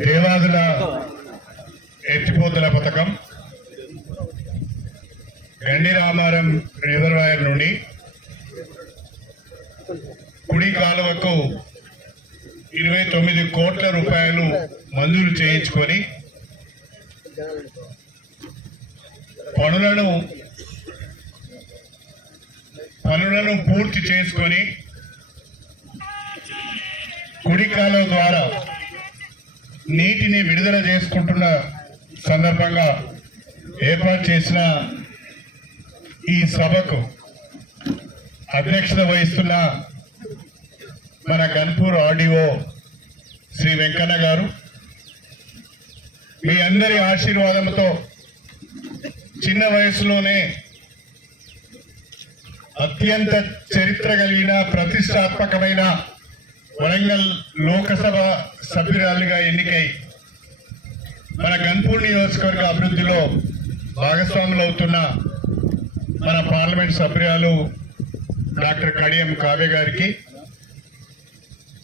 దేవాదుల ఎత్తిపోతల పథకం గండి రామారం రిజర్వాయర్ నుండి కుడి కాలువకు 29 కోట్ల రూపాయలు మంజూరు చేయించుకొని పనులను పూర్తి చేసుకొని కుడి కాలువ ద్వారా నీటిని విడుదల చేసుకుంటున్న సందర్భంగా ఏర్పాటు చేసిన ఈ సభకు అధ్యక్షత వహిస్తున్న మన గన్పూర్ ఆర్డీఓ శ్రీ వెంకన్న గారు, మీ అందరి ఆశీర్వాదంతో చిన్న వయసులోనే అత్యంత చరిత్ర కలిగిన ప్రతిష్టాత్మకమైన వరంగల్ లోకసభ సభ్యురాలిగా ఎన్నికై మన గన్పూర్ నియోజకవర్గ అభివృద్ధిలో భాగస్వాములు అవుతున్న మన పార్లమెంట్ సభ్యురాలు డాక్టర్ కడియం కావ్య గారికి,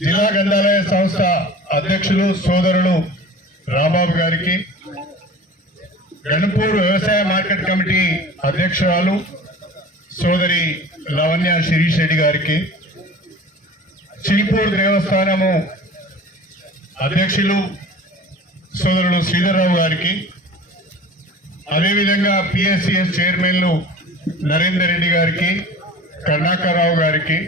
జిల్లా గ్రంథాలయ సంస్థ అధ్యక్షులు సోదరులు రాంబాబు గారికి, గన్పూర్ వ్యవసాయ మార్కెట్ కమిటీ అధ్యక్షురాలు సోదరి లవణ్య శిరీష్ రెడ్డి గారికి, చిల్పూర్ దేవస్థానము అధ్యక్షులు సోదరులు శ్రీధర్రావు గారికి, అదేవిధంగా పిఎస్సిఎస్ చైర్మన్లు నరేందర్ రెడ్డి గారికి, కరుణాకర్రావు గారికి,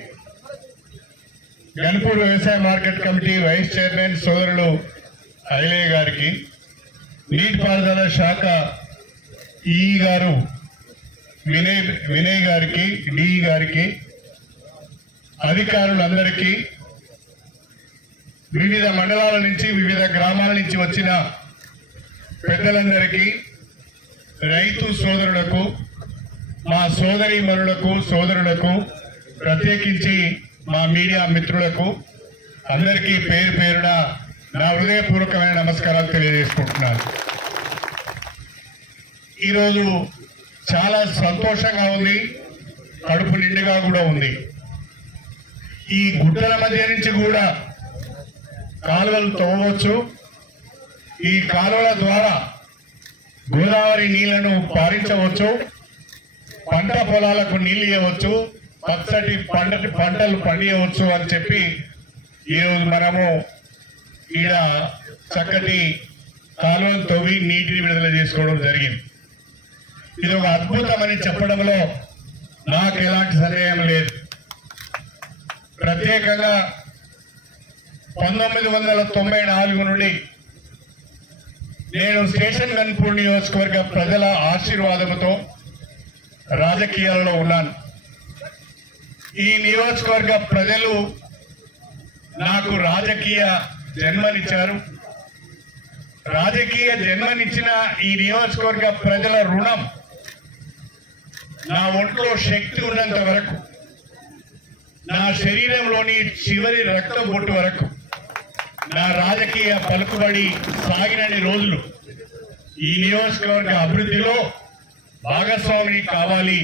గన్పూర్ వ్యవసాయ మార్కెట్ కమిటీ వైస్ చైర్మన్ సోదరులు ఐలయ్య గారికి, నీటిపారుదల శాఖ ఈఈ గారు వినయ్ గారికి, డిఈ గారికి, అధికారులందరికీ, వివిధ మండలాల నుంచి వివిధ గ్రామాల నుంచి వచ్చిన పెద్దలందరికీ, రైతు సోదరులకు, మా సోదరీమణులకు సోదరులకు, ప్రత్యేకించి మా మీడియా మిత్రులకు అందరికీ పేరు పేరున నా హృదయపూర్వకమైన నమస్కారాలు తెలియజేసుకుంటున్నాను. ఈరోజు చాలా సంతోషంగా ఉంది, కడుపు నిండుగా కూడా ఉంది. ఈ గుట్టల మధ్య నుంచి కూడా కాలువలు తవ్వవచ్చు. ఈ కాలువల ద్వారా గోదావరి నీళ్లను పారించవచ్చు, పంట పొలాలకు నీళ్ళు ఇవ్వచ్చు, పచ్చటి పంటలు పండియవచ్చు అని చెప్పి ఈరోజు మనము ఈడ చక్కటి కాలువలు తవ్వి నీటిని విడుదల చేసుకోవడం జరిగింది. ఇది ఒక అద్భుతమని చెప్పడంలో నాకు ఎలాంటి సందేహం లేదు. ప్రత్యేకంగా 1994 నుండి నేను స్టేషన్ గన్పూర్ నియోజకవర్గ ప్రజల ఆశీర్వాదంతో రాజకీయాల్లో ఉన్నాను. ఈ నియోజకవర్గ ప్రజలు నాకు రాజకీయ జన్మనిచ్చారు. రాజకీయ జన్మనిచ్చిన ఈ నియోజకవర్గ ప్రజల రుణం నా ఒంట్లో శక్తి ఉన్నంత వరకు, నా శరీరంలోని చివరి రక్త బొట్టు వరకు, నా రాజకీయ పలుకుబడి సాగినన్ని రోజులు ఈ నియోజకవర్గ అభివృద్ధిలో భాగస్వామిని కావాలి,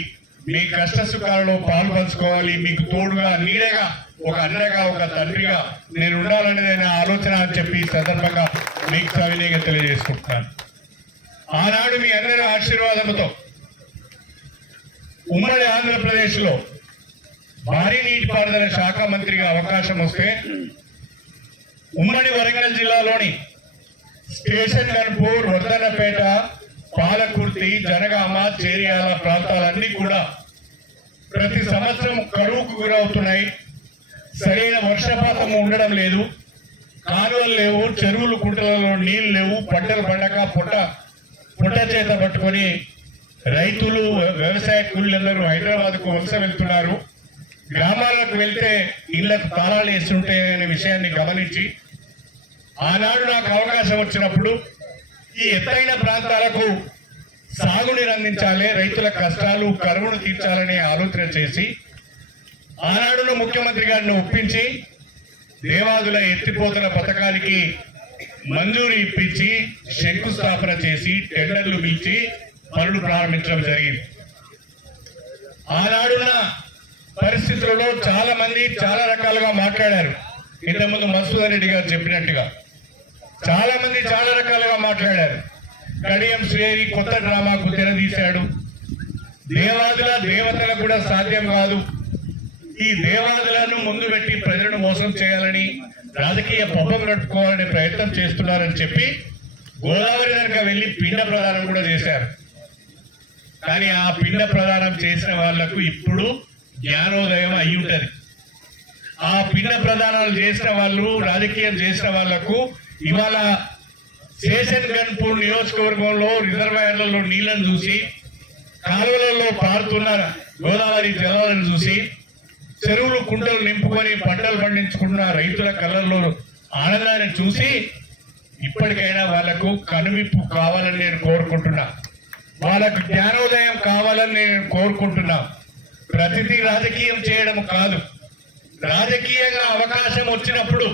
మీ కష్ట సుఖాలలో పాల్పంచుకోవాలి, మీకు తోడుగా నీడగా ఒక అన్నగా ఒక తండ్రిగా నేను ఉండాలనేది నా ఆలోచన అని చెప్పి ఈ సందర్భంగా మీకు సవినయంగా తెలియజేసుకుంటున్నాను. ఆనాడు మీ అందరి ఆశీర్వాదంతో ఉమ్మడి ఆంధ్రప్రదేశ్లో భారీ నీటిపారుదల శాఖ మంత్రిగా అవకాశం వస్తే ఉమ్మడి వరంగల్ జిల్లాలోని స్టేషన్ గన్పూర్, వర్ధన్నపేట, పాలకుర్తి, జనగామ, చేరియాల ప్రాంతాలన్నీ కూడా ప్రతి సంవత్సరం కరువుకు గురవుతున్నాయి. సరైన వర్షపాతం ఉండడం లేదు, కాలువలు లేవు, చెరువులు కుంటలలో నీళ్లు లేవు, పంటలు పండక పుట్ట చేత పట్టుకొని రైతులు, వ్యవసాయ కూలీలందరూ హైదరాబాద్కు వలస వెళ్తున్నారు. గ్రామాలకు వెళ్తే ఇళ్లకు తాళాలు వేస్తుంటాయనే విషయాన్ని గమనించి ఆనాడు నాకు అవకాశం వచ్చినప్పుడు ఈ ఎత్తైన ప్రాంతాలకు సాగునీరు అందించాలి, రైతుల కష్టాలు కరువును తీర్చాలనే ఆలోచన చేసి ఆనాడులో ముఖ్యమంత్రి గారిని ఒప్పించి దేవాదుల ఎత్తిపోతల పథకానికి మంజూరు ఇప్పించి శంకుస్థాపన చేసి టెండర్లు పిలిచి పనులు ప్రారంభించడం జరిగింది. ఆనాడున పరిస్థితులలో చాలా మంది చాలా రకాలుగా మాట్లాడారు. ఇంతకుముందు మసూదర్ రెడ్డి గారు చెప్పినట్టుగా చాలా మంది చాలా రకాలుగా మాట్లాడారు. కడియం శ్రీహరి కొత్త డ్రామాకు తెరదీశాడు. దేవాదుల దేవతలకు కూడా సాధ్యం కాదు. ఈ దేవాదులను ముందు పెట్టి ప్రజలను మోసం చేయాలని, రాజకీయ పబ్బం కట్టుకోవాలనే ప్రయత్నం చేస్తున్నారని చెప్పి గోదావరి కనుక వెళ్ళి పిండ ప్రదానం కూడా చేశారు. కానీ ఆ పిండ ప్రదానం చేసిన వాళ్లకు ఇప్పుడు జ్ఞానోదయం అయి ఉంటది. ఆ పిండ ప్రదానాలు చేసిన వాళ్ళు, రాజకీయం చేసిన వాళ్లకు ఇవాళ శేషన్ గన్పూర్ నియోజకవర్గంలో రిజర్వాయర్లలో నీళ్లను చూసి, కాలువలలో పారుతున్న గోదావరి జలాలను చూసి, చెరువులు కుంటలు నింపుకొని పంటలు పండించుకుంటున్న రైతుల కళ్ళల్లో ఆనందాన్ని చూసి ఇప్పటికైనా వాళ్లకు కనువిప్పు కావాలని నేను కోరుకుంటున్నా. వాళ్ళకు జ్ఞానోదయం కావాలని నేను కోరుకుంటున్నా. ప్రతిదీ రాజకీయం చేయడం కాదు. రాజకీయంగా అవకాశం వచ్చినప్పుడు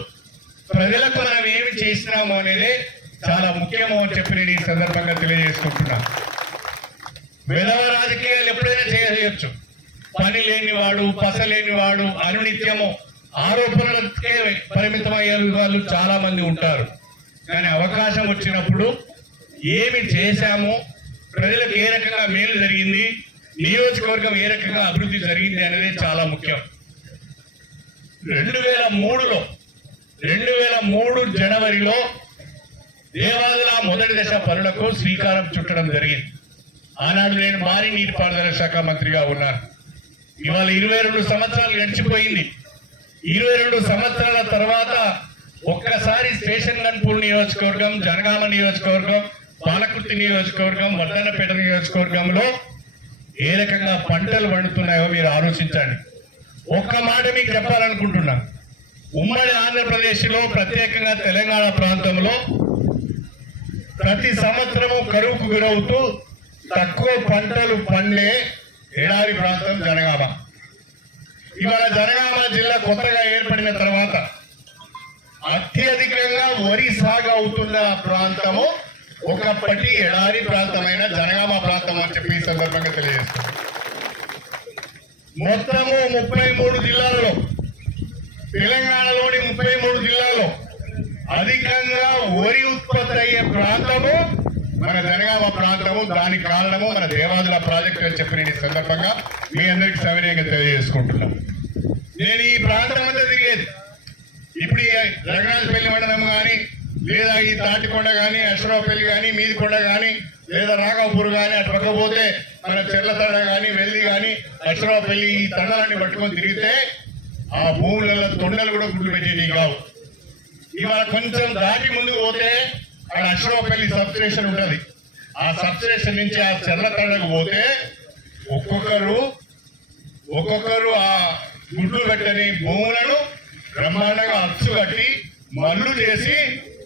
ప్రజలకు మనం ఏమి చేసినాము అనేది చాలా ముఖ్యమో అని చెప్పి నేను ఈ సందర్భంగా తెలియజేసుకుంటున్నా. విధవ రాజకీయాలు ఎప్పుడైనా చేయవచ్చు. పని లేనివాడు, పస లేనివాడు, అనునిత్యము ఆరోపణలకే పరిమితమయ్యే వాళ్ళు చాలా మంది ఉంటారు. కానీ అవకాశం వచ్చినప్పుడు ఏమి చేశాము, ప్రజలకు ఏ రకంగా మేలు జరిగింది, నియోజకవర్గం ఏ రకంగా అభివృద్ధి జరిగింది అనేది చాలా ముఖ్యం. 2003 జనవరిలో దేవాదుల మొదటి దశ పనులకు శ్రీకారం చుట్టడం జరిగింది. ఆనాడు నేను మారి నీటిపారుదల శాఖ మంత్రిగా ఉన్నాను. ఇవాళ 22 సంవత్సరాలు గడిచిపోయింది. 22 సంవత్సరాల తర్వాత ఒక్కసారి స్టేషన్ గన్పూర్ నియోజకవర్గం, జనగామ నియోజకవర్గం, పాలకుర్తి నియోజకవర్గం, వర్ధన్నపేట నియోజకవర్గంలో ఏ రకంగా పంటలు పండుతున్నాయో మీరు ఆలోచించండి. ఒక్క మాట మీకు చెప్పాలనుకుంటున్నా. ఉమ్మడి ఆంధ్రప్రదేశ్లో, ప్రత్యేకంగా తెలంగాణ ప్రాంతంలో ప్రతి సంవత్సరము కరువుకు గురవుతూ తక్కువ పంటలు పండే ఎడారి ప్రాంతం జనగామ. ఇవాళ జనగామ జిల్లా కొత్తగా ఏర్పడిన తర్వాత అత్యధికంగా వరి సాగు అవుతున్న ప్రాంతము ఒకప్పటి ఎడారి ప్రాంతమైన జనగామ ప్రాంతం అని చెప్పి ఈ సందర్భంగా తెలియజేస్తుంది. మొత్తము 33 జిల్లాల్లో, తెలంగాణలోని 33 జిల్లాల్లో అధికంగా వరి ఉత్పత్తి అయ్యే ప్రాంతము మన జనగామ ప్రాంతము. దానికి కారణము మన దేవాదుల ప్రాజెక్టు అని చెప్పి నేను ఈ సందర్భంగా మీ అందరికీ సవినయంగా తెలియజేసుకుంటున్నాను. నేను ఈ ప్రాంతం అంతా తిరిగేది. ఇప్పుడు ఈ రఘునాథపల్లి మండలం కానీ, లేదా ఈ తాటికొండ కానీ, అశ్వరావుపల్లి కానీ, మీదికొండ కానీ, లేదా రాఘవపూర్ కానీ, అటు పక్కపోతే మన చెర్లతడ కానీ, వెల్లి కానీ, అశ్వరావుపల్లి, ఈ తండాలన్నీ పట్టుకొని తిరిగితే ఆ భూములలో తొండలు కూడా గుడ్లు పెట్టేవి కావు. ఇవాళ కొంచెం దాటి ముందుకు పోతే అక్కడ అశ్వరావుపల్లి సబ్ స్టేషన్ ఉంటుంది. ఆ సబ్ స్టేషన్ నుంచి ఆ చెర్లతడకు పోతే ఒక్కొక్కరు ఆ గుడ్లు పెట్టని భూములను బ్రహ్మాండంగా అచ్చు కట్టి మల్లు చేసి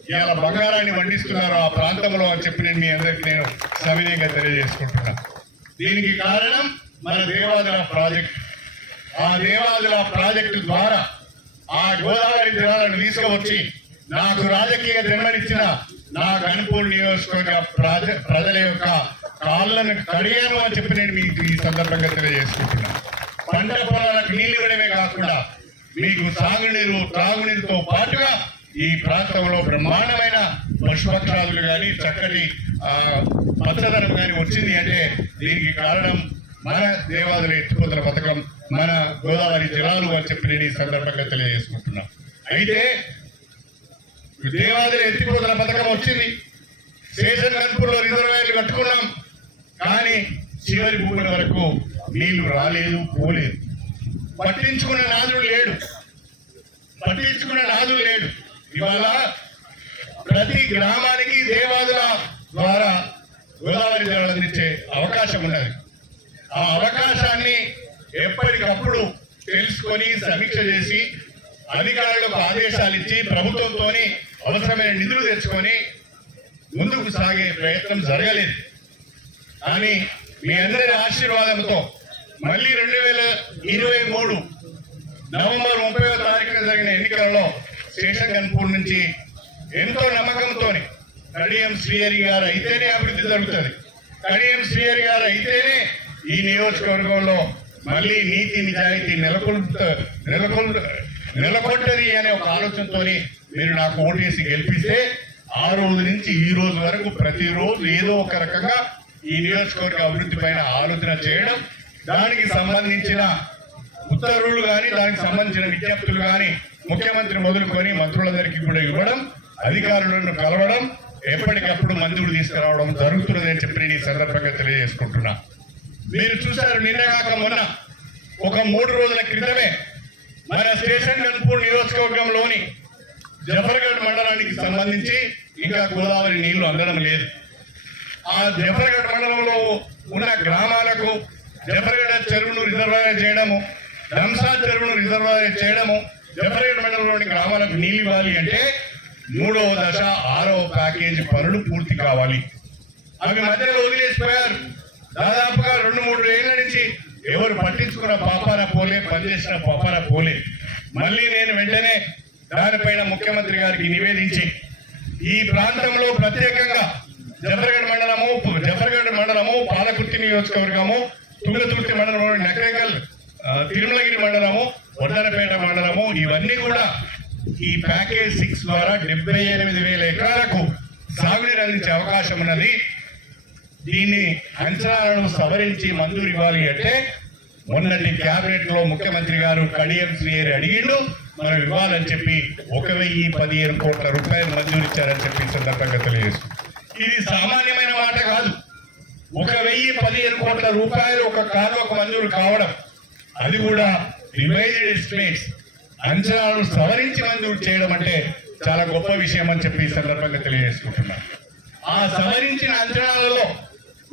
ఇవాళ బంగారాన్ని పండిస్తున్నారు ఆ ప్రాంతంలో అని చెప్పి నేను మీ అందరికి నేను సవినయంగా తెలియజేసుకుంటున్నా. దీనికి కారణం మన దేవాదుల ప్రాజెక్ట్. ఆ దేవాదుల ప్రాజెక్టు ద్వారా ఆ గోదావరి జలాలను తీసుకువచ్చి నాకు రాజకీయ జన్మనిచ్చిన నా గన్పూర్ నియోజకవర్గ ప్రజల యొక్క కాళ్ళను కడిగాను అని చెప్పి నేను మీకు ఈ సందర్భంగా తెలియజేసుకుంటున్నా. పంట పొలాలకు నీళ్లు ఇవ్వడమే కాకుండా మీకు సాగునీరు, త్రాగునీరుతో పాటుగా ఈ ప్రాంతంలో బ్రహ్మాండమైన పశుపక్షాదులు కానీ, చక్కటి పచ్చదనం కానీ వచ్చింది అంటే దీనికి కారణం మన దేవాదుల ఎత్తిపోతల పథకం, మన గోదావరి జలాలు అని చెప్పి నేను ఈ సందర్భంగా తెలియజేసుకుంటున్నా. అయితే దేవాదుల ఎత్తిపోతల పథకం వచ్చింది, శేషన్ గన్పూర్లో రిజర్వాయర్లు కట్టుకున్నాం. కానీ చివరి భూముల వరకు నీళ్లు రాలేదు, పోలేదు. పట్టించుకున్న నాదుడు లేడు. ఇవాళ ప్రతి గ్రామానికి దేవాదుల ద్వారా గోదావరి జలాలు అందించే అవకాశం ఉన్నది. ఆ అవకాశాన్ని ఎప్పటికప్పుడు తెలుసుకొని సమీక్ష చేసి అధికారులకు ఆదేశాలు ఇచ్చి ప్రభుత్వంతో అవసరమైన నిధులు తెచ్చుకొని ముందుకు సాగే ప్రయత్నం జరగలేదు. కానీ మీ అందరి ఆశీర్వాదంతో మళ్ళీ 2023 నవంబర్ 30వ తారీఖున జరిగిన ఎన్నికలలో శేషన్ గన్పూర్ నుంచి ఎంతో నమ్మకంతో కడియం శ్రీహరి గారు అయితేనే అభివృద్ధి జరుగుతుంది, కడియం శ్రీహరి గారు అయితేనే ఈ నియోజకవర్గంలో మళ్ళీ నీతి నిజాయితీ నెలకొంటది అనే ఒక ఆలోచనతో మీరు నాకు ఓటేసి గెలిపిస్తే ఆ రోజు నుంచి ఈ రోజు వరకు ప్రతిరోజు ఏదో ఒక రకంగా ఈ నియోజకవర్గ అభివృద్ధి పైన ఆలోచన చేయడం, దానికి సంబంధించిన ఉత్తర్వులు కానీ దానికి సంబంధించిన విజ్ఞప్తులు కానీ ముఖ్యమంత్రి మొదలుకొని మంత్రులందరికీ కూడా ఇవ్వడం, అధికారులను కలవడం, ఎప్పటికప్పుడు మంజూరు తీసుకురావడం జరుగుతున్నదని చెప్పి నేను ఈ సందర్భంగా తెలియజేసుకుంటున్నా. మీరు చూశారు నిన్నగాక మొన్న ఒక 3 రోజుల క్రితమే మన స్టేషన్ గన్పూర్ నియోజకవర్గంలోని జఫర్గఢ్ మండలానికి సంబంధించి ఇంకా గోదావరి నీళ్లు అందడం లేదు. ఆ జఫర్గఢ్ మండలంలో ఉన్న గ్రామాలకు జఫర్గఢ్ చెరువును రిజర్వాయర్ చేయడము, రంసాద్ చెరువును రిజర్వాయర్ చేయడము, జఫర్గఢ్ మండలంలోని గ్రామాలకు నీళ్ళు ఇవ్వాలి అంటే 3వ దశ 6వ ప్యాకేజీ పనులు పూర్తి కావాలి. అవి మధ్యలో వదిలేసిపోయారు. దాదాపుగా 2-3 ఏళ్ల నుంచి ఎవరు పట్టించుకున్న పాపాన పోలే, పనిచేసిన పాపాన పోలే. మళ్ళీ నేను వెంటనే దానిపైన ముఖ్యమంత్రి గారికి నివేదించి ఈ ప్రాంతంలో ప్రత్యేకంగా జఫర్గఢ్ మండలము, పాలకుర్తి నియోజకవర్గము, తుంగతుర్తి మండలము, నకరేకల్, తిరుమలగిరి మండలము, వడ్డరపేట మండలము, ఇవన్నీ కూడా ఈ ప్యాకేజ్ 6 ద్వారా 78,000 ఎకరాలకు సాగునీరు అందించే అవకాశం ఉన్నది. దీన్ని అంచనాలను సవరించి మంజూరు ఇవ్వాలి అంటే మొన్నటి క్యాబినెట్ లో ముఖ్యమంత్రి గారు కడియం శ్రీహరి అడిగిండు, మనం ఇవ్వాలని చెప్పి 1,015 కోట్ల రూపాయలు మంజూరు ఇచ్చారని చెప్పి సందర్భంగా తెలియజేస్తుంది. ఇది సామాన్యమైన మాట కాదు. 1,015 కోట్ల రూపాయలు ఒక కాలువకు మంజూరు కావడం, అది కూడా రివైజ్డ్ ఎస్టిమేట్స్, అంచనాలను సవరించి మంజూరు చేయడం అంటే చాలా గొప్ప విషయం అని చెప్పి ఈ సందర్భంగా తెలియజేసుకుంటున్నాను. ఆ సవరించిన అంచనాలలో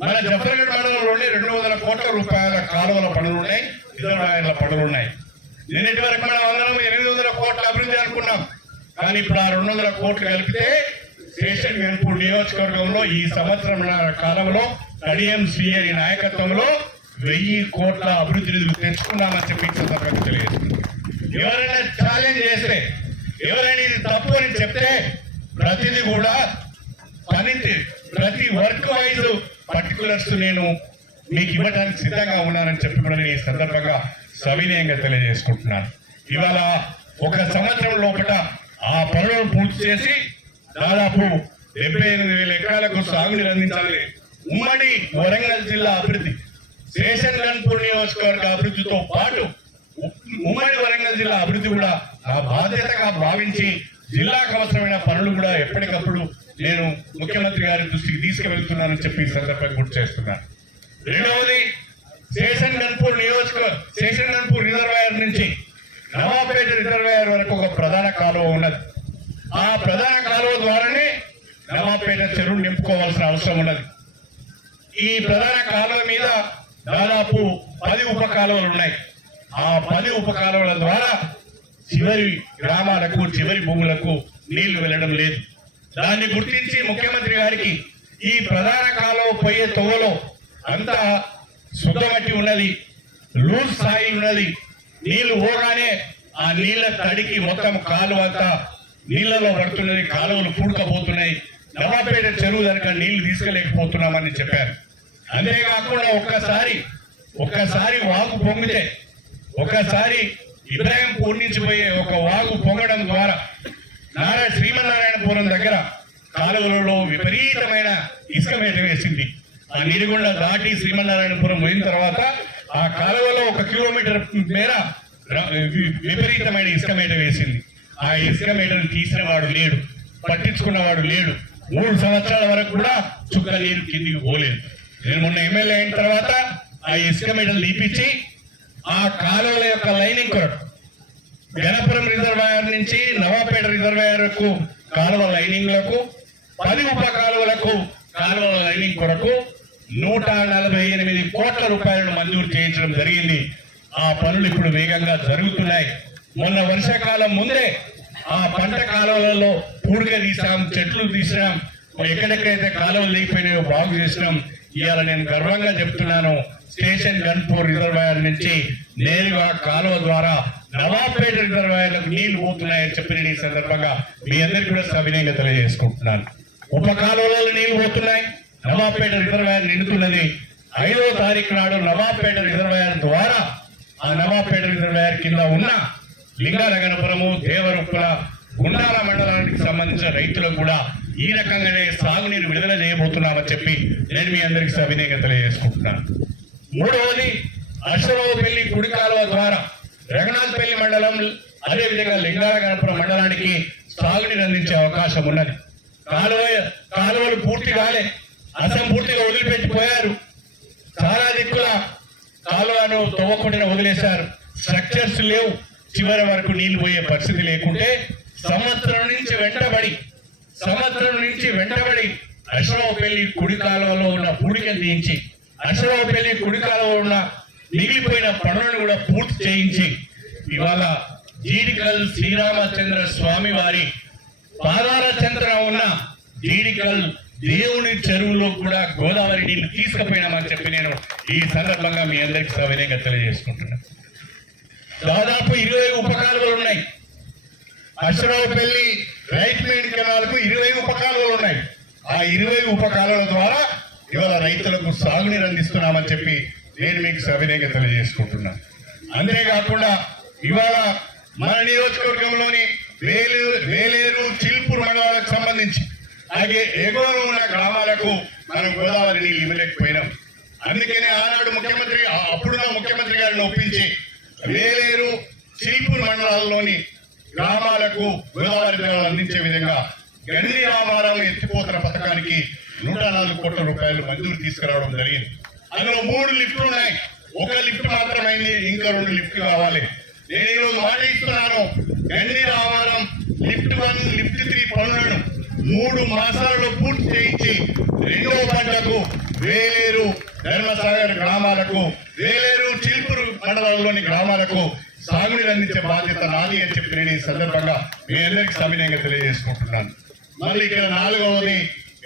మన జఫర్గఢ్ మండలంలోనే 200 కోట్ల రూపాయల కాలువల పనులు ఉన్నాయి, రిజర్వాయర్ల పనులు ఉన్నాయి. నిన్నటి వరకు మనం 800 కోట్ల అభివృద్ధి అనుకున్నాం. కానీ ఇప్పుడు ఆ 200 కోట్లు కలిపితే స్టేషన్ గన్పూర్ నియోజకవర్గంలో ఈ సంవత్సరం కాలంలో కడియం శ్రీహరి నాయకత్వంలో 1000 కోట్ల అభివృద్ధి నిధులు తెచ్చుకున్నామని చెప్పి సందర్భంగా తెలియజేస్తుంది. ఎవరైనా ఛాలెంజ్ చేస్తే, ఎవరైనా ఇది తప్పు అని చెప్తే ప్రతిదీ కూడా ప్రతి వర్క్ వైజ్ పర్టికులర్స్ నేను మీకు ఇవ్వడానికి సిద్ధంగా ఉన్నానని చెప్పి కూడా నేను ఈ సందర్భంగా సవినయంగా తెలియజేసుకుంటున్నాను. ఇవాళ ఒక సంవత్సరం లోపల ఆ పనులను పూర్తి చేసి దాదాపు 78,000 ఎకరాలకు సాగునీరు అందించాలి. ఉమ్మడి వరంగల్ జిల్లా అభివృద్ధి, స్టేషన్ గన్పూర్ నియోజకవర్గ అభివృద్ధితో పాటు ఉమ్మడి వరంగల్ జిల్లా అభివృద్ధి కూడా నా బాధ్యతగా భావించి జిల్లాకు అవసరమైన పనులు కూడా ఎప్పటికప్పుడు నేను ముఖ్యమంత్రి గారి దృష్టికి తీసుకువెళ్తున్నానని చెప్పి ఈ సందర్భంగా గుర్తు చేస్తున్నాను. రెండవది, స్టేషన్ గన్పూర్ రిజర్వాయర్ నుంచి నవాపేట రిజర్వాయర్ వరకు ఒక ప్రధాన కాలువ ఉన్నది. ఆ ప్రధాన కాలువ ద్వారానే నవాపేట చెరువు నింపుకోవాల్సిన అవసరం ఉన్నది. ఈ ప్రధాన కాలువ మీద దాదాపు 10 ఉప కాలువలు ఉన్నాయి. ఆ 10 ఉప కాలువల ద్వారా చివరి గ్రామాలకు, చివరి భూములకు నీళ్లు వెళ్ళడం లేదు. దాన్ని గుర్తించి ముఖ్యమంత్రి గారికి ఈ ప్రధాన కాలువ పోయే తొవ్వలో అంతా శుద్ధమట్టి ఉన్నది, లూజ్ స్థాయి ఉన్నది. నీళ్లు పోగానే ఆ నీళ్ల తడికి మొత్తం కాలువ అంతా నీళ్లలో పడుతున్నది, కాలువలు పూడకపోతున్నాయి. నవాపేట చెరువు దగ్గర నీళ్లు తీసుకెళ్లేకపోతున్నామని చెప్పారు. అంతేకాకుండా ఒక్కసారి వాగు పొంగితే, ఒక్కసారి ఇబ్రాహీంపూర్ నుంచి పోయే ఒక వాగు పొంగడం ద్వారా శ్రీమన్నారాయణపురం దగ్గర కాలువలలో విపరీతమైన ఇసుక మేట వేసింది. ఆ నిడిగొండ దాటి శ్రీమన్నారాయణపురం పోయిన తర్వాత ఆ కాలువలో 1 కిలోమీటర్ మేర విపరీతమైన ఇసుక మేట వేసింది. ఆ ఇసుక మేటను తీసిన వాడు లేడు, పట్టించుకున్నవాడు లేడు. 3 సంవత్సరాల వరకు కూడా చుక్క నీరు కిందికి పోలేదు. నేను మొన్న ఎమ్మెల్యే అయిన తర్వాత ఆ ఇసుక మేటలు తీపిచ్చి ఆ కాలువల యొక్క లైనింగ్ కొరకు గణపురం రిజర్వాయర్ నుంచి నవాపేట రిజర్వాయర్ కు కాలువ లైనింగ్లకు 10 ఉప కాలువలకు కాలువ లైనింగ్ కొరకు 148 కోట్ల రూపాయలను మంజూరు చేయించడం జరిగింది. ఆ పనులు ఇప్పుడు వేగంగా జరుగుతున్నాయి. మొన్న వర్షాకాలం ముందే ఆ పంట కాలువలలో పూడిక తీసాం, చెట్లు తీసినాం, ఎక్కడెక్కడైతే కాలువలు లేకపోయినాయో బాగు చేసినాం. ఇవాళ నేను గర్వంగా చెప్తున్నాను, స్టేషన్ గన్పూర్ రిజర్వాయర్ నుంచి నేరుగా కాలువ ద్వారా నవాపేట రిజర్వాయర్లకు నీళ్లు పోతున్నాయని చెప్పి నేను ఈ సందర్భంగా మీ అందరికీ కూడా సవినయంగా తెలియజేసుకుంటున్నాను. ఉప కాలువలలో నీళ్లు పోతున్నాయి, నవాపేట రిజర్వాయర్ నిండుతున్నది. 5వ తారీఖు నాడు నవాపేట రిజర్వాయర్ ద్వారా ఆ నవాపేట రిజర్వాయర్ కింద ఉన్న లింగాల గణపురము, దేవరుక్కుల, గుండాల మండలానికి సంబంధించిన రైతులకు కూడా ఈ రకంగానే సాగునీరు విడుదల చేయబోతున్నామని చెప్పి నేను మీ అందరికీ సవినయంగా తెలియజేసుకుంటున్నాను. మూడవది అశ్వరావుపల్లి కుడి కాలువ ద్వారా రఘునాథపల్లి మండలం అదేవిధంగా లింగాల గణపురం మండలానికి సాగునీరు అందించే అవకాశం ఉన్నది. కాలువలు పూర్తి కాలే, అసంపూర్తిగా వదిలిపెట్టిపోయారు. చాలా దిక్కుల కాలువను తవ్వకుండా వదిలేశారు. స్ట్రక్చర్స్ లేవు, చివరి వరకు నీళ్లు పోయే పరిస్థితి లేకుంటే సంవత్సరం నుంచి వెంటబడి అశ్వరావుపల్లి కుడి కాలువలో ఉన్న పూడికను తీయించి అశ్వరావుపల్లి కుడి కాలువలో ఉన్న మిగిలిపోయిన పనులను కూడా పూర్తి చేయించి ఇవాళ జీడికల్ శ్రీరామచంద్ర స్వామి వారి పాదాల చెంతన ఉన్న జీడికల్ దేవుని చెరువులో కూడా గోదావరి నీళ్లు తీసుకుపోయినామని చెప్పి నేను ఈ సందర్భంగా మీ అందరికీ సవినయంగా తెలియజేసుకుంటున్నాను. దాదాపు 20 ఉపకాలువలు ఉన్నాయి. అశ్వరావుపల్లి రైట్ మెయిన్ కెనాల్కు 20 ఉపకాలువలు ఉన్నాయి. ఆ 20 ఉపకాలువల ద్వారా ఇవాళ రైతులకు సాగునీరు అందిస్తున్నామని చెప్పి నేను మీకు సవినయంగా తెలియజేసుకుంటున్నాను. అంతేకాకుండా ఇవాళ మన నియోజకవర్గంలోని వేలేరు, చిల్పూర్ మండలాలకు సంబంధించి అలాగే ఎగువ ఉన్న గ్రామాలకు మనం గోదావరి నీళ్ళు ఇవ్వలేకపోయినాం. అందుకనే ఆనాడు అప్పుడున్న ముఖ్యమంత్రి గారిని ఒప్పించి వేలేరు, చిల్పూర్ మండలాల్లోని గ్రామాలకు గోదావరి జలాలు అందించే విధంగా గండి రామారావు ఎత్తిపోతల పథకానికి 104 కోట్ల రూపాయలు మంజూరు తీసుకురావడం జరిగింది. అందులో 3 లిఫ్ట్లు ఉన్నాయి. ఒక లిఫ్ట్ మాత్రమైంది, ఇంకా 2 లిఫ్ట్లు కావాలి. నేను ఈరోజు మాట ఇస్తున్నాను, గండి రామారం లిఫ్ట్ 1, లిఫ్ట్ 3 పనులను 3 మాసాలలో పూర్తి చేయించి రెండో పంటకు వేలేరు, ధర్మసాగర్ గ్రామాలకు, వేలేరు, చిల్పూరు మండలాల్లోని గ్రామాలకు సాగునీరు అందించే బాధ్యత నాది అని చెప్పి నేను ఈ సందర్భంగా మీ అందరికీ సవినయంగా తెలియజేసుకుంటున్నాను. మళ్ళీ ఇక్కడ 4వది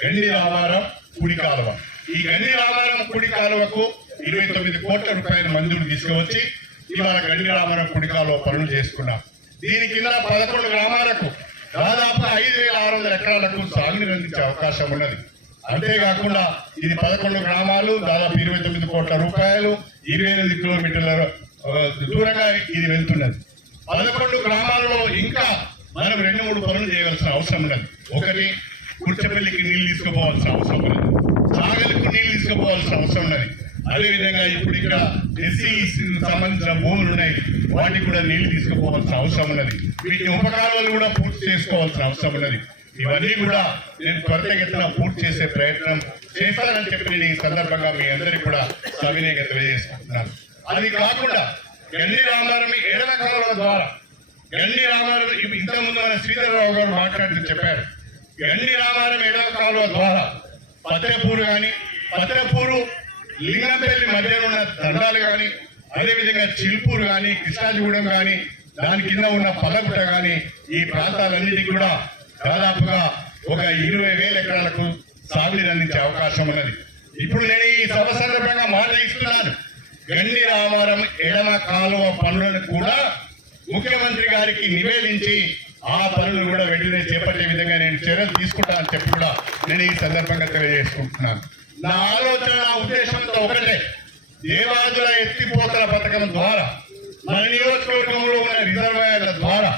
గండి రామారం కుడి కాలువ. ఈ గండి రామారం కుడి కాలువకు 29 కోట్ల రూపాయలు మంజూరు తీసుకువచ్చి ఇవాళ గండి రామారం కుడి కాలువ పనులు చేసుకున్నాం. దీని కింద 11 గ్రామాలకు దాదాపు 5,600 ఎకరాలకు సాగునీరు అందించే అవకాశం ఉన్నది. అంతేకాకుండా ఇది 11 గ్రామాలు, దాదాపు 29 కోట్ల రూపాయలు, 28 కిలోమీటర్ల దూరంగా ఇది వెళ్తున్నది. 11 గ్రామాలలో ఇంకా మనం 2-3 పనులు చేయవలసిన అవసరం ఉన్నది. ఒకటి, కుర్చపల్లికి నీళ్లు తీసుకుపోవాల్సిన అవసరం ఉన్నది, సాగలకు నీళ్లు తీసుకుపోవాల్సిన అవసరం ఉన్నది. అదేవిధంగా ఇప్పుడు ఇక్కడ ఎస్సీ సంబంధించిన భూములు ఉన్నాయి, వాటికి కూడా నీళ్లు తీసుకుపోవాల్సిన అవసరం ఉన్నది. వీటిని ఉపకారాలు కూడా పూర్తి చేసుకోవాల్సిన అవసరం ఉన్నది. ఇవన్నీ కూడా నేను త్వరితగతిన పూర్తి చేసే ప్రయత్నం చేస్తానని చెప్పి నేను ఈ సందర్భంగా మీ అందరికీ కూడా సవినయంగా తెలియజేసుకుంటున్నాను. అది కాకుండా గండి రామారం ఎడమ కాలువ ద్వారా గండి రామారం ఇంతకుముందు మన శ్రీధరరావు గారు మాట్లాడుతూ చెప్పారు. గండి రామారం ఎడమ కాలువ ద్వారా పత్రపూరు లింగంపల్లి మధ్యలో ఉన్న దండాలు కానీ, అదేవిధంగా చిల్పూరు కానీ, కృష్ణాజిగూడెం కానీ, దాని కింద ఉన్న పల్లగుట్ట కానీ, ఈ ప్రాంతాలన్నిటికీ కూడా దాదాపుగా ఒక 20,000 ఎకరాలకు సాగునీరు అందించే అవకాశం ఉన్నది. ఇప్పుడు నేను ఈ సభ సందర్భంగా మాట ఇస్తున్నాను, గండి రామారం ఎడమ కాలువ పనులను కూడా ముఖ్యమంత్రి గారికి నివేదించి ఆ పనులను కూడా వెంటనే చేపట్టే విధంగా నేను చర్యలు తీసుకుంటానని చెప్పి కూడా నేను ఈ సందర్భంగా తెలియజేసుకుంటున్నాను. నా ఆలోచన, నా ఉద్దేశంతో ఒకటే, దేవాదుల ఎత్తిపోతల పథకం ద్వారా మన నియోజకవర్గంలో ఉన్న రిజర్వాయర్ల ద్వారా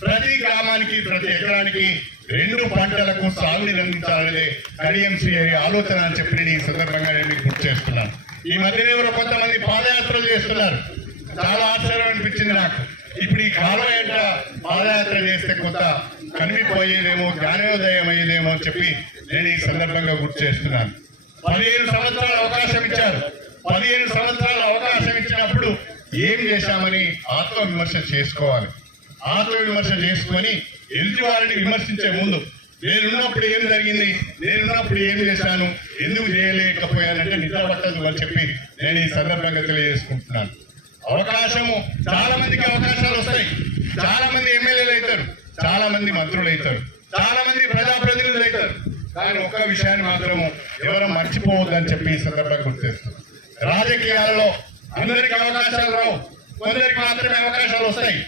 ప్రతి గ్రామానికి, ప్రతి ఎకరానికి 2 పంటలకు సాగునీరు అందించాలనే కడియం శ్రీ ఆలోచన అని చెప్పి నేను ఈ సందర్భంగా నేను గుర్తు చేస్తున్నాను. ఈ మధ్యనే ఎవరో కొంతమంది పాదయాత్రలు చేస్తున్నారు. చాలా ఆశ్చర్యం అనిపించింది నాకు. ఇప్పుడు ఈ కాలం ఏంట పాదయాత్ర చేస్తే కొంత కనిపిపోయేదేమో, జ్ఞానోదయం అయ్యేదేమో అని చెప్పి నేను ఈ సందర్భంగా గుర్తు చేస్తున్నాను. 15 సంవత్సరాల అవకాశం ఇచ్చారు. 15 సంవత్సరాల అవకాశం ఇచ్చినప్పుడు ఏం చేశామని ఆత్మవిమర్శ చేసుకోవాలి. ఆత్మవిమర్శ చేసుకొని ఎదుటి వారిని విమర్శించే ముందు నేనున్నప్పుడు ఏం జరిగింది, నేనున్నప్పుడు ఏం చేశాను, ఎందుకు చేయలేకపోయానంటే నిద్ర పట్టదు అని చెప్పి నేను ఈ సందర్భంగా తెలియజేసుకుంటున్నాను. అవకాశము, చాలా మందికి అవకాశాలు వస్తాయి. చాలా మంది ఎమ్మెల్యేలు అవుతారు, చాలా మంది మంత్రులు అవుతారు, చాలా మంది ప్రజాప్రతినిధులు అవుతారు. కానీ ఒక్క విషయాన్ని మాత్రము ఎవరో మర్చిపోవద్దని చెప్పి ఈ సందర్భంగా గుర్తు చేస్తారు. రాజకీయాలలో అందరికి అవకాశాలు రావు, కొందరికి మాత్రమే అవకాశాలు వస్తాయి.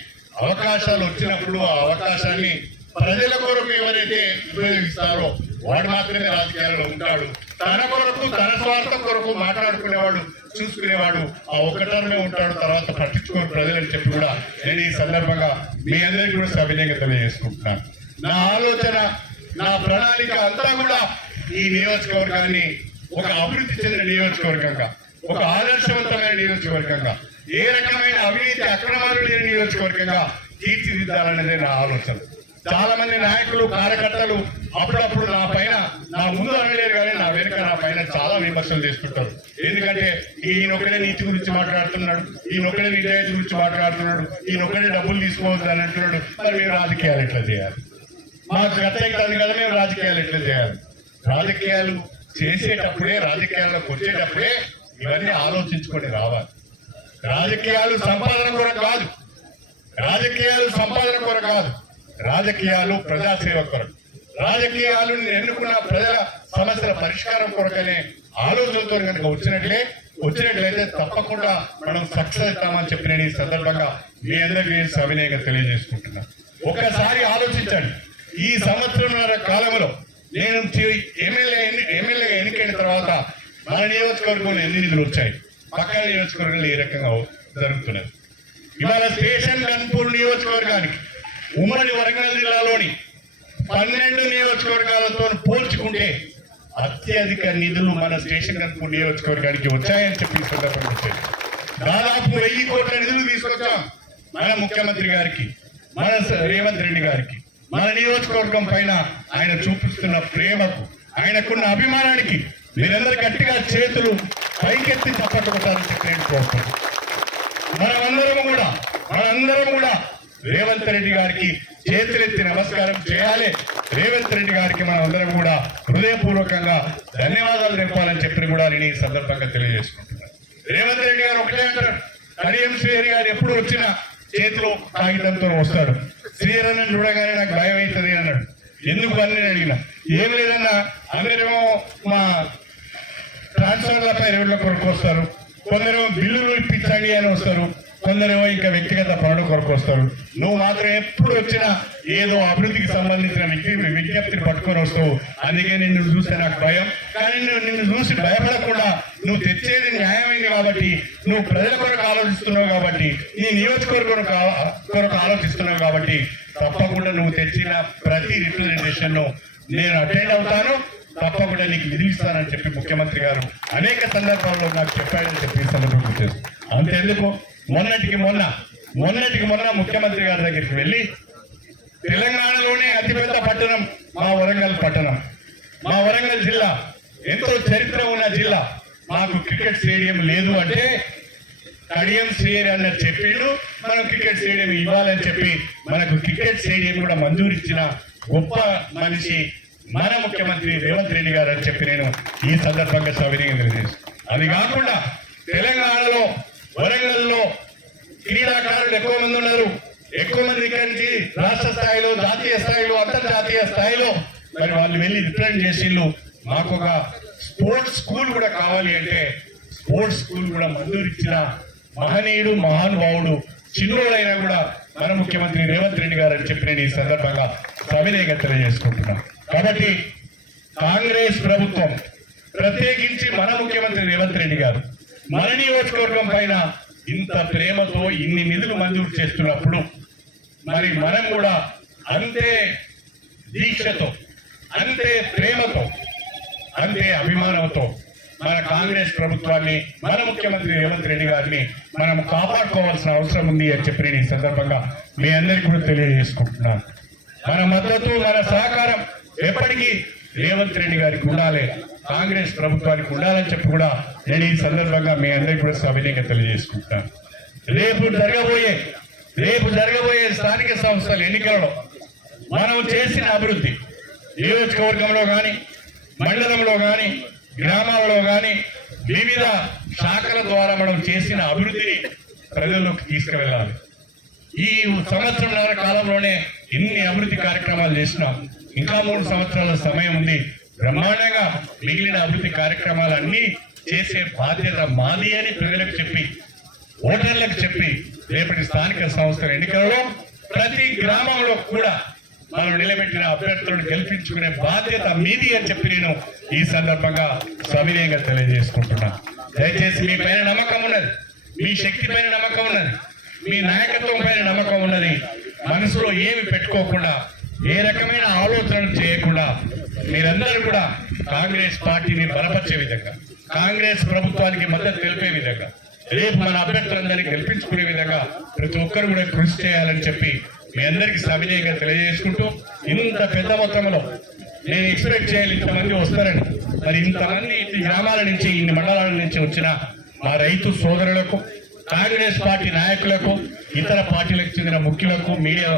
అవకాశాలు వచ్చినప్పుడు ఆ అవకాశాన్ని ప్రజల కొరకు ఎవరైతే ఉపయోగిస్తారో వాడు మాత్రమే రాజకీయాల్లో ఉంటాడు. తన కొరకు తన స్వార్థం కొరకు మాట్లాడుకునేవాడు చూసుకునేవాడు ఆ ఒక్కటనే ఉంటాడు, తర్వాత పట్టించుకోని ప్రజలని చెప్పి కూడా నేను ఈ సందర్భంగా మీ అందరికీ కూడా సవినయంగా తెలియజేసుకుంటున్నాను. నా ఆలోచన, నా ప్రణాళిక అంతా కూడా ఈ నియోజకవర్గాన్ని ఒక అభివృద్ధి చెందిన నియోజకవర్గంగా, ఒక ఆదర్శవంతమైన నియోజకవర్గంగా, ఏ రకమైన అవినీతి అక్రమాలు లేని నియోజకవర్గంగా తీర్చిదిద్దాలనేదే నా ఆలోచన. చాలా మంది నాయకులు కార్యకర్తలు అప్పుడప్పుడు నా ముందు అనలేరు కానీ నా వెనుక నా పైన చాలా విమర్శలు చేసుకుంటారు. ఎందుకంటే ఈయనొక్కడే నీతి గురించి మాట్లాడుతున్నాడు, ఈయనొక్కడే నిజాయితీ గురించి మాట్లాడుతున్నాడు, ఈయనొక్కడే డబ్బులు తీసుకోవద్దు అని అంటున్నాడు. మరి మేము రాజకీయాలు ఎట్లా చేయాలి? మాకు గట్టెక్కుతుంది కదా, మేము రాజకీయాలు ఎట్లా చేయాలి? రాజకీయాలు చేసేటప్పుడే, రాజకీయాల్లోకి వచ్చేటప్పుడే ఇవన్నీ ఆలోచించుకొని రావాలి. రాజకీయాలు సంపాదన కొరకు కాదు, రాజకీయాలు సంపాదన కొరకు కాదు, రాజకీయాలు ప్రజాసేవ కొరకు, రాజకీయాలు ఎన్నుకున్న ప్రజల సమస్యల పరిష్కారం కొరకనే ఆలోచనతో కనుక వచ్చినట్లయితే తప్పకుండా మనం సక్సెస్ అవుతామని చెప్పి నేను ఈ సందర్భంగా మీ అందరికీ సవినయంగా తెలియజేసుకుంటున్నాను. ఒక్కసారి ఆలోచించండి, ఈ సంవత్సరంన్నర కాలంలో నేను ఎమ్మెల్యేగా ఎన్నికైన తర్వాత మన నియోజకవర్గంలో ఎన్ని నిధులు వచ్చాయి, పక్కన నియోజకవర్గంలో ఏ రకంగా జరుగుతున్నది. ఇవాళ స్టేషన్ గన్పూర్ నియోజకవర్గానికి ఉమ్మడి వరంగల్ జిల్లాలోని 12 నియోజకవర్గాలతో పోల్చుకుంటే అత్యధిక నిధులు మన స్టేషన్ గన్పూర్ నియోజకవర్గానికి వచ్చాయని చెప్పి సందర్భంగా వచ్చాయి. దాదాపు 1000 కోట్ల నిధులు తీసుకొచ్చాం మన ముఖ్యమంత్రి గారికి, మన రేవంత్ రెడ్డి గారికి. మన నియోజకవర్గం పైన ఆయన చూపిస్తున్న ప్రేమకు, ఆయనకున్న అభిమానానికి మీరందరూ గట్టిగా చేతులు పైకెత్తి చప్పట్లు కొట్టాలని చెప్పి నేను కోరుతున్నాను. మనందరం కూడా రేవంత్ రెడ్డి గారికి చేతులెత్తి నమస్కారం చేయాలి. రేవంత్ రెడ్డి గారికి మనం అందరం కూడా హృదయపూర్వకంగా ధన్యవాదాలు తెలపాలని చెప్పి కూడా నేను ఈ సందర్భంగా తెలియజేసుకుంటున్నాను. రేవంత్ రెడ్డి గారు ఒకటే అంటారు, కడియం శ్రీహరి గారు ఎప్పుడు వచ్చినా చేతిలో కాగితంతో వస్తాడు. శ్రీహరిని చూడగానే నాకు భయం అవుతుంది అన్నాడు. ఎందుకు అని నేను అడిగినా, ఏం లేదన్నా అందరేమో మా ట్రాన్స్ఫర్లపై రేవుల కొరకు వస్తారు, కొందరేమో బిల్లులు ఇప్పించండి అని వస్తారు, కొందరేమో ఇంకా వ్యక్తిగత పనుల కొరకు వస్తారు. నువ్వు మాత్రం ఎప్పుడు వచ్చినా ఏదో అభివృద్ధికి సంబంధించిన విజ్ఞప్తిని పట్టుకొని వస్తావు. అందుకే నిన్ను చూస్తే నాకు భయం. కానీ నిన్ను చూసి భయపడకుండా నువ్వు తెచ్చేది న్యాయమైంది కాబట్టి, నువ్వు ప్రజల కొరకు ఆలోచిస్తున్నావు కాబట్టి, ఈ నియోజకవర్గం కొరకు ఆలోచిస్తున్నావు కాబట్టి తప్పకుండా నువ్వు తెచ్చిన ప్రతి రిప్రజెంటేషన్ నేను అటెండ్ అవుతాను, తప్పకుండా నీకు నిధులిస్తానని చెప్పి ముఖ్యమంత్రి గారు అనేక సందర్భాల్లో నాకు చెప్పాడని చెప్పి సందర్భం చేస్తాను. అంతెందుకు మొన్నటికి మొన్న ముఖ్యమంత్రి గారి దగ్గరికి వెళ్ళి తెలంగాణలోనే అతిపెద్ద పట్టణం మా వరంగల్ పట్టణం, మా వరంగల్ జిల్లా ఎంతో చరిత్ర ఉన్న జిల్లా, మాకు క్రికెట్ స్టేడియం లేదు అంటే కడియం శ్రీహరి అన్నది చెప్పిండు, మనం క్రికెట్ స్టేడియం ఇవ్వాలని చెప్పి మనకు క్రికెట్ స్టేడియం కూడా మంజూరు ఇచ్చిన గొప్ప మనిషి మన ముఖ్యమంత్రి రేవంత్ రెడ్డి గారు అని చెప్పి నేను ఈ సందర్భంగా సవినయంగా తెలియజేస్తాను. అది కాకుండా తెలంగాణలో వరంగల్లో క్రీడాకారులు ఎక్కువ మంది ఉన్నారు. ఎక్కువ మంది ఇక్కడి నుంచి రాష్ట్ర స్థాయిలో, జాతీయ స్థాయిలో, అంతర్జాతీయ స్థాయిలో మరి వాళ్ళు వెళ్ళి రిప్రజెంట్ చేసిళ్ళు. మాకు ఒక స్పోర్ట్స్ స్కూల్ కూడా కావాలి అంటే స్పోర్ట్స్ స్కూల్ కూడా మంజూరు ఇచ్చిన మహనీయుడు, మహానుభావుడు, చిన్నోడైనా కూడా మన ముఖ్యమంత్రి రేవంత్ రెడ్డి గారు అని చెప్పి నేను ఈ సందర్భంగా సవినయంగా తెలియజేసుకుంటున్నాను. కాబట్టి కాంగ్రెస్ ప్రభుత్వం, ప్రత్యేకించి మన ముఖ్యమంత్రి రేవంత్ రెడ్డి గారు మన నియోజకవర్గం పైన ఇంత ప్రేమతో ఇన్ని నిధులు మంజూరు చేస్తున్నప్పుడు మరి మనం కూడా అంతే దీక్షతో, అంతే ప్రేమతో, అంతే అభిమానంతో మన కాంగ్రెస్ ప్రభుత్వాన్ని, మన ముఖ్యమంత్రి రేవంత్ రెడ్డి గారిని మనం కాపాడుకోవాల్సిన అవసరం ఉంది అని చెప్పి నేను ఈ సందర్భంగా మీ అందరికీ కూడా తెలియజేసుకుంటున్నాను. మన మద్దతు, మన సహకారం ఎప్పటికీ రేవంత్ రెడ్డి గారికి ఉండాలి, కాంగ్రెస్ ప్రభుత్వానికి ఉండాలని చెప్పి కూడా నేను ఈ సందర్భంగా మీ అందరికీ కూడా సవినయంగా తెలియజేసుకుంటాను. రేపు జరగబోయే స్థానిక సంస్థల ఎన్నికలలో మనం చేసిన అభివృద్ధి, నియోజకవర్గంలో కానీ, మండలంలో కానీ, గ్రామాలలో కానీ వివిధ శాఖల ద్వారా మనం చేసిన అభివృద్ధిని ప్రజల్లోకి తీసుకువెళ్ళాలి. ఈ సంవత్సరంన్నర కాలంలోనే ఇన్ని అభివృద్ధి కార్యక్రమాలు చేసినాం. ఇంకా 3 సంవత్సరాల సమయం ఉంది. బ్రహ్మాండంగా మిగిలిన అభివృద్ధి కార్యక్రమాలన్నీ చేసే బాధ్యత మాది అని ప్రజలకు చెప్పి, ఓటర్లకు చెప్పి రేపటి స్థానిక సంస్థల ఎన్నికలలో ప్రతి గ్రామంలో కూడా మనం నిలబెట్టిన అభ్యర్థులను గెలిపించుకునే బాధ్యత మీది అని చెప్పి నేను ఈ సందర్భంగా సవినయంగా తెలియజేసుకుంటున్నా. దయచేసి మీ పైన నమ్మకం ఉన్నది, మీ శక్తి పైన నమ్మకం ఉన్నది, మీ నాయకత్వం పైన నమ్మకం ఉన్నది. మనసులో ఏమి పెట్టుకోకుండా, ఏ రకమైన ఆలోచనలు చేయకుండా మీరందరూ కూడా కాంగ్రెస్ పార్టీని బలపరిచే విధంగా, కాంగ్రెస్ ప్రభుత్వానికి మద్దతు తెలిపే విధంగా, రేపు మన అభ్యర్థులందరినీ గెలిపించుకునే విధంగా ప్రతి ఒక్కరు కూడా కృషి చేయాలని చెప్పి మీ అందరికీ సవినయంగా తెలియజేసుకుంటూ, ఇంత పెద్ద మొత్తంలో నేను ఎక్స్పెక్ట్ చేయాలి ఇంతమంది వస్తారని. మరి ఇంతమంది ఇన్ని గ్రామాల నుంచి, ఇన్ని మండలాల నుంచి వచ్చిన మా రైతు సోదరులకు, కాంగ్రెస్ పార్టీ నాయకులకు, ఇతర పార్టీలకు చెందిన ముఖ్యులకు, మీడియా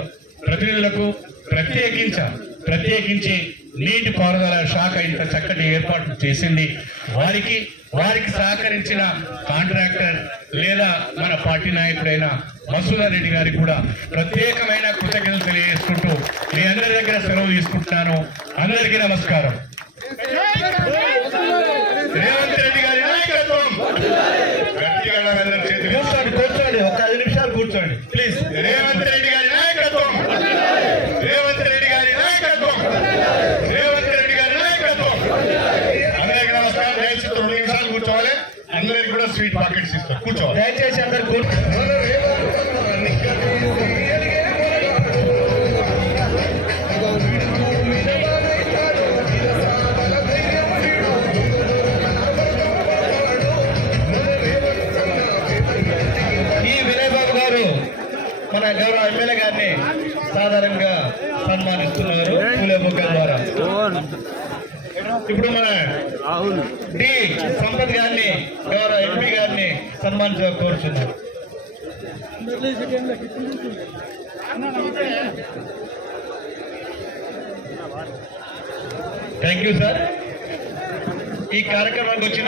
ప్రతినిధులకు ప్రత్యేకించి నీటి పారుదల శాఖ ఇంత చక్కటి ఏర్పాట్లు చేసింది. వారికి సహకరించిన కాంట్రాక్టర్ లేదా మన పార్టీ నాయకుడైన మసూదర్ రెడ్డి గారికి కూడా ప్రత్యేకమైన కృతజ్ఞతలు తెలియజేసుకుంటూ మీ అందరి దగ్గర సెలవు తీసుకుంటున్నాను. అందరికీ నమస్కారం. రేవంత్ రెడ్డి గారి నాయకత్వం. కూర్చోండి, ఒక 5 నిమిషాలు కూర్చోండి ప్లీజ్. రేవంత్ రెడ్డి గారి నాయకత్వం. రేవంత్ రెడ్డి గారి నాయకత్వం. రేవంత్ రెడ్డి గారి నాయకత్వం. అందరికీ నమస్కారం. దయచేసి 2 నిమిషాలు కూర్చోవాలి. అందరికి కూడా స్వీట్ పాకెట్స్ ఇస్తారు, కూర్చోవాలి దయచేసి అందరు మన గౌరవ ఎమ్మెల్యే గారిని సాధారణంగా సన్మానిస్తున్నారు పూలే బొక్క ద్వారా. ఇప్పుడు మన డి సంపత్ గారిని గౌరవ ఎంపీ గారిని సన్మానించ కోరుచున్నారు. Thank you sir. ఈ కార్యక్రమానికి వచ్చిన